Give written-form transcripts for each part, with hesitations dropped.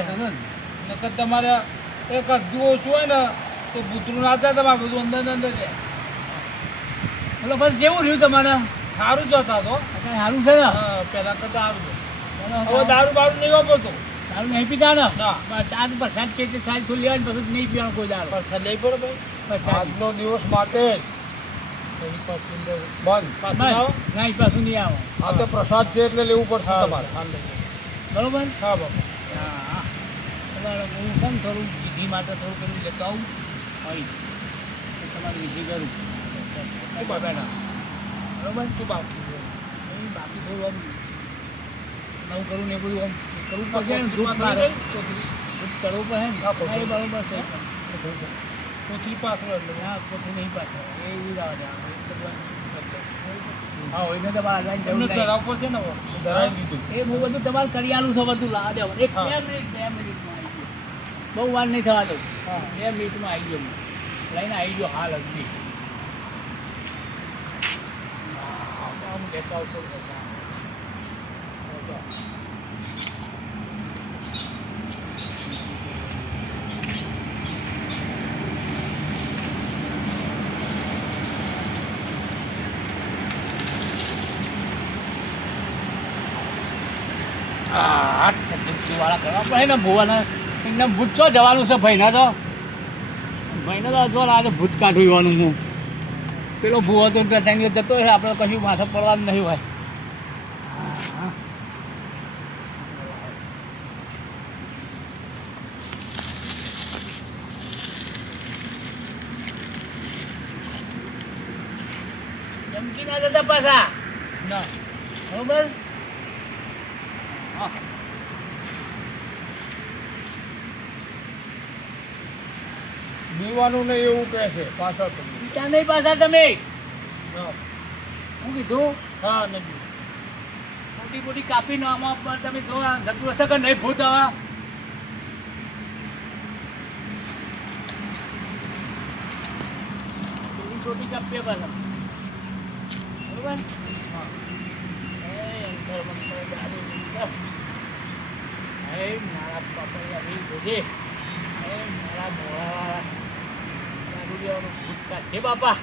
કહેતો હતો ને નકર તમારે એક અડધું ઓછું હોય ને તો ભૂતરું ના થાય તમારે બધું અંદર છે બોલો બસ જેવું રહ્યું તમારે સારું જ હતા તો અત્યારે સારું છે ને પહેલાં કરતાં સારું છે ચલો, હવે દારૂ બારૂ નહીં વાપરતો દારૂ નહીં પીતા ને ના. બસ આજ પ્રસાદ કે સારી થોડી લેવાની પછી નહીં પીવાનું કોઈ દારૂ પણ લઈ પડે ભાઈ પ્રસાદ આજનો દિવસ માટે પછી બંધ પાછું આવો નહીં પાછું નહીં આવો આ તો પ્રસાદ છે એટલે લેવું પડશે તમારે બરોબર હા બાબા હા હા તમારે હું છે ને થોડું વિધિ માટે થોડું પેલું લેતો આવું હોય તો તમારી વિધિ કરું શું બાબા બરોબર શું બાકી છે બાકી થોડું આમ નવું કરવું ને એ બધું આમ કરવું પડશે ને કોથળી ધૂપ પાછળ મારે ગઈ? ધૂપ કરવું પડે ને હા, કોથળી. હા, એ બરોબર છે કોથળી પાછળ એટલે હા કોથી નહીં પાછળ એ એવું રાહ છે હા હોય ને તમારે આગળ એમને જવું નહીં. ધરાવ પર છે ને હવે ધરાવી દીધું એ હું બધું તમારે કરી આલું છું બધું લાવ દેવું એક હા. 2 મિનિટમાં આવી ગયો બહુ વાર નહીં થવા દઉં હા 2 મિનિટમાં આવી ગયો હું લઈને આવી ગયો હાલ હજી આમ દેખાવ તો આ વાળા કરવા પડે ને ભૂવાના એકદમ ભૂત ચો જવાનું છે ભાઈને તો જો આજે ભૂત કાઢું જવાનું હું પેલો ભૂવો તો ત્યાં જતો હોય આપણે કશું માથે પડવાનું નહીં હોય ચમકી ના જતા પાછા ના બરોબર દીવાનું નહીં એવું કહે છે પાછળ તમને પીતા નહીં પાછા તમે ના હું કીધું હા નથી મોટી મોટી કાપીને આમાં પર તમે જો આ જતું હશે કે નહીં ભૂત આવા થોડી છોટી કાપીએ પાછા બરોબર હા એ અંતર મંતર જારી મંતર હે મારા પાપડિયા ભી જોજે હે મારા મોળાવાળા દારૂડિયાનું ભૂત કાઢે બાપા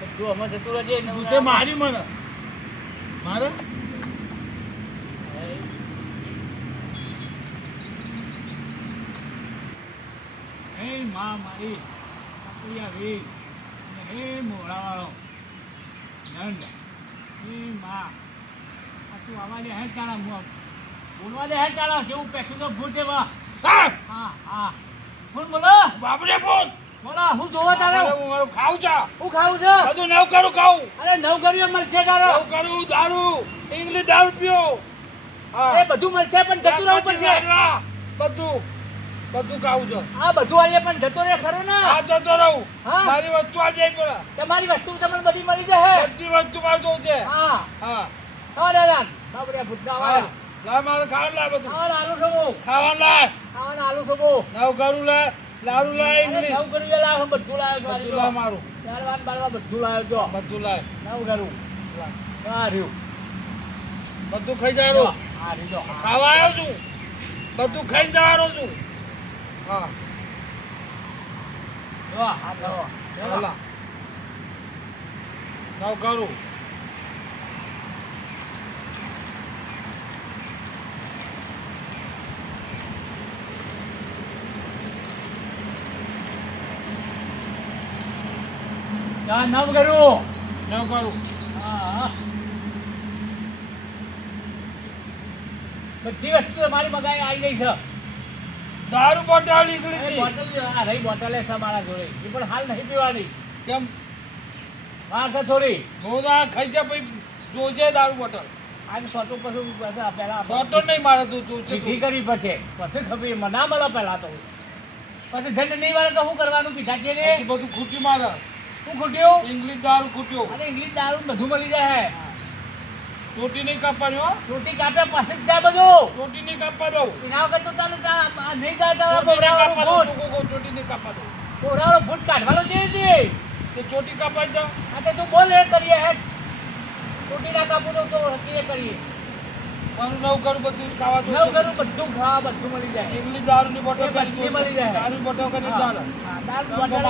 બધું અમે જતું રહેજે ભૂતે મારી મને મારે હે માં મારી કાપડિયા ભી હે મોળાવાળો નંદ હે માં આ તું આવા દે હે તારા મું બોલવા દે હે તારા જેવું પેલું તો ભૂત એવા હા હા હા કોણ બોલો બાપરે ભૂત બોલો હું જોવા તારે હું મારું ખાવું છે હું ખાવું છે બધું નવ કરું ખાવું અરે નવ કર્યો મળશે તારો નવ કરું દારૂ ઇંગ્લિશ દારૂ પીઓ એ બધું મળશે પણ જતું રહેવું પડશે બધું બધું ખાવું છે આ બધું આલે પણ જતો રહે ખરો ને આ જતો રહું હા. મારી વસ્તુ આ જઈ પડે તમારી વસ્તુ તમને બધી મળી જશે બધી વસ્તુ મારે જોવું છે હા હા હા દાદા બાબરે ભૂતના હા વાળા લા મારે ખાવાનું લાય બધું ખાવાનું આલુ સબો ખાવાનું લાય ખાવાનું આલુ સબો નવ કરું લાય દારૂ લાય ઇંગ્લિશ નવ કર્યું લાવ બધું લાવ્યો બધું લાય મારું ચાર વાત બારવા બધું લાવ્યો જો બધું લાય નવ કરું હા રહ્યું બધું ખાઈ જવાનું હા રીજો ખાવા આવ્યો છું બધું ખાઈ જવાનો છું હા જો હા કરો હાલા નવ કરું હા નવ કરું નવ કરું હા બધી વસ્તુ તમારી મગાઈ આવી ગઈ છે દારૂ બોટલ એ નીકળી બોટલ આ રહી બોટલ છે મારા જોડે એ પણ હાલ નહીં પીવાની કેમ હા છે થોડી મોદા ખાઈ જા પછી જોજે દારૂ બોટલ આજે સોટો પછી પહેલા બોટલ નહીં મારે તું તું ચીઠી કરવી પડશે પછી ખબર ના મળે પહેલા તો પછી ઝંડ નહીં મળે તો શું કરવાનું પીઠા છે ને બધું ખૂટ્યું મારે શું ખૂટ્યું ઇંગ્લિશ દારૂ ખૂટ્યો અરે ઇંગ્લિશ દારૂ બધું મળી જાય ચોટી નહીં કાપવાની હો રોટી કાપ્યા પાસે જ જાય બધું ચોટી નહીં કાપવા દઉં એના વગર તો તને નહીં જાય તારા ચોટી નહીં કાપવા બોરાવાળો દઉં ભૂત ચોટી નહીં કાપવા દઉં બોરાવાળો ભૂત કાઢવાનો છે તે તે ચોટી કાપાઈ જાઓ આ તે તું બોલ એ કરીએ હે રોટી ના કાપું તો એ કરીએ મારું નવ કરું બધું ખાવા નવ કરું બધું ખાવા બધું મળી જાય ઇંગ્લિશ દારૂની બોટલ એ બધી મળી જાય. દારૂની બોટલ કરી ચાલે હા, દારૂ બોટલ